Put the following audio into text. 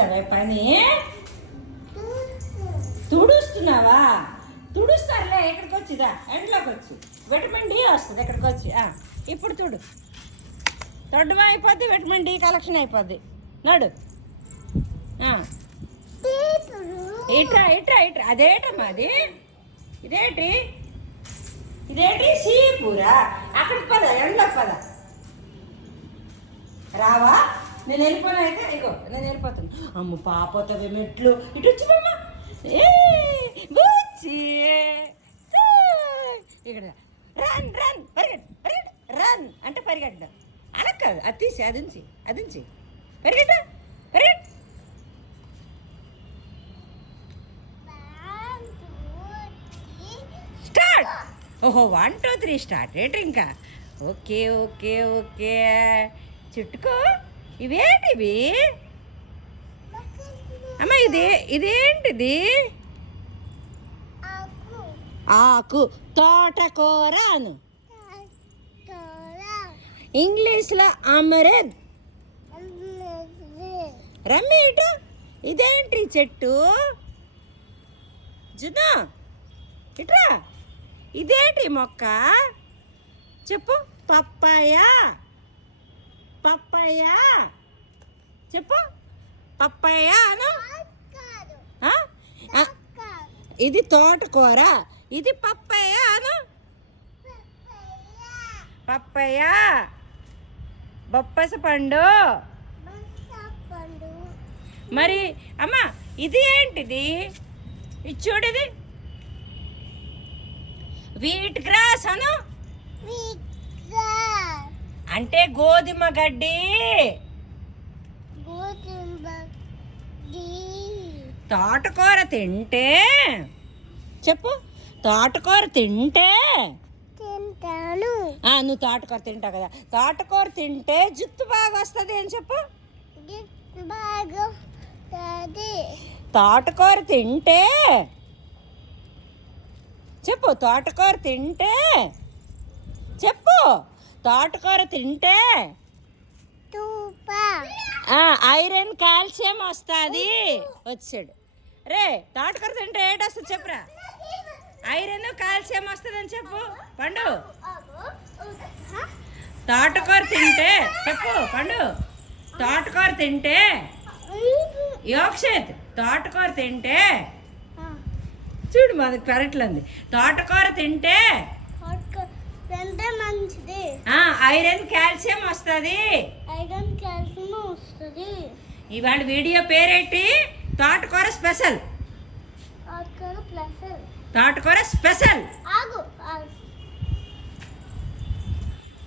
చేస్తావా పని? తుడుస్తున్నావా? తుడుస్తారులే. ఎక్కడికి వచ్చిదా? ఎండ్లోకి వచ్చి విటమిన్ డి వస్తుంది. ఎక్కడికి వచ్చి ఇప్పుడు తొడ్డం అయిపోద్ది, విటమిన్ డి కలెక్షన్ అయిపోద్ది. నడు ఇట్రా ఇట్రా ఇట్రా. అదేటమ్మా అది? ఇదేంటి సీపూరా? అక్కడికి పద, ఎండ్లోకి పద. రావా? నేను వెళ్ళిపోయినా అయితే ఇగో నేను వెళ్ళిపోతాను. అమ్మ పాపోతావే మెట్లు. ఇటు వచ్చినమ్మా. ఇక్కడ రన్ రన్ పరిగెట్ పరిగెట్ రన్ అంటే పరిగెట్ట. అలా కాదు, అది తీసి అది ఉంచి పరిగెట్ట పరిగెట్. స్టార్ట్. ఓహో 1 2 3 స్టార్ట్. ఏంటి ఇంకా? Okay okay okay. చుట్టుకో. ఇవేంటివి అమ్మ? ఇదేంటిది? ఆకు. తోటకూర అను. ఇంగ్లీష్లో అమరెద్. రమ్మి ఇటు. ఇదేంటి చెట్టు? జునా ఇట్రా. ఇదేంటి మొక్క చెప్పు? పప్పాయ. పప్పాయ చెప్పు. పప్పాయ అను. ఇది తోటకూర, ఇది పప్పాయ అను. పప్పాయ. బొప్పస పండు. మరి అమ్మ ఇది ఏంటిది? ఇది చూడది. వీట్ గ్రాస్ అను. అంటే గోధుమ గడ్డి. తోటకూర తింటే చెప్పు. తోటకూర తింటే తింటాను. నువ్వు తోటకూర తింటావు కదా. తోటకూర తింటే జుట్టు బాగా వస్తుంది అని చెప్పు. తోటకూర తింటే చెప్పు. తోటకూర తింటే చెప్పు. తోటకూర తింటే ఐరన్ కాల్షియం వస్తుంది. వచ్చాడు రే. తోటకూర తింటే ఏంటి వస్తుంది చెప్పురా? ఐరన్ కాల్షియం వస్తుంది అని చెప్పు పండు. తోటకూర తింటే చెప్పు పండు. తోటకూర తింటే యోక్షిత్. తోటకూర తింటే చూడు మనకి పెరట్లంది. తోటకూర తింటే మంచిది. ఐరన్ కాల్షియం వస్తుంది. ఇవాళ వీడియో పేరేంటి? తోటకూర స్పెషల్. తోటకూర స్పెషల్.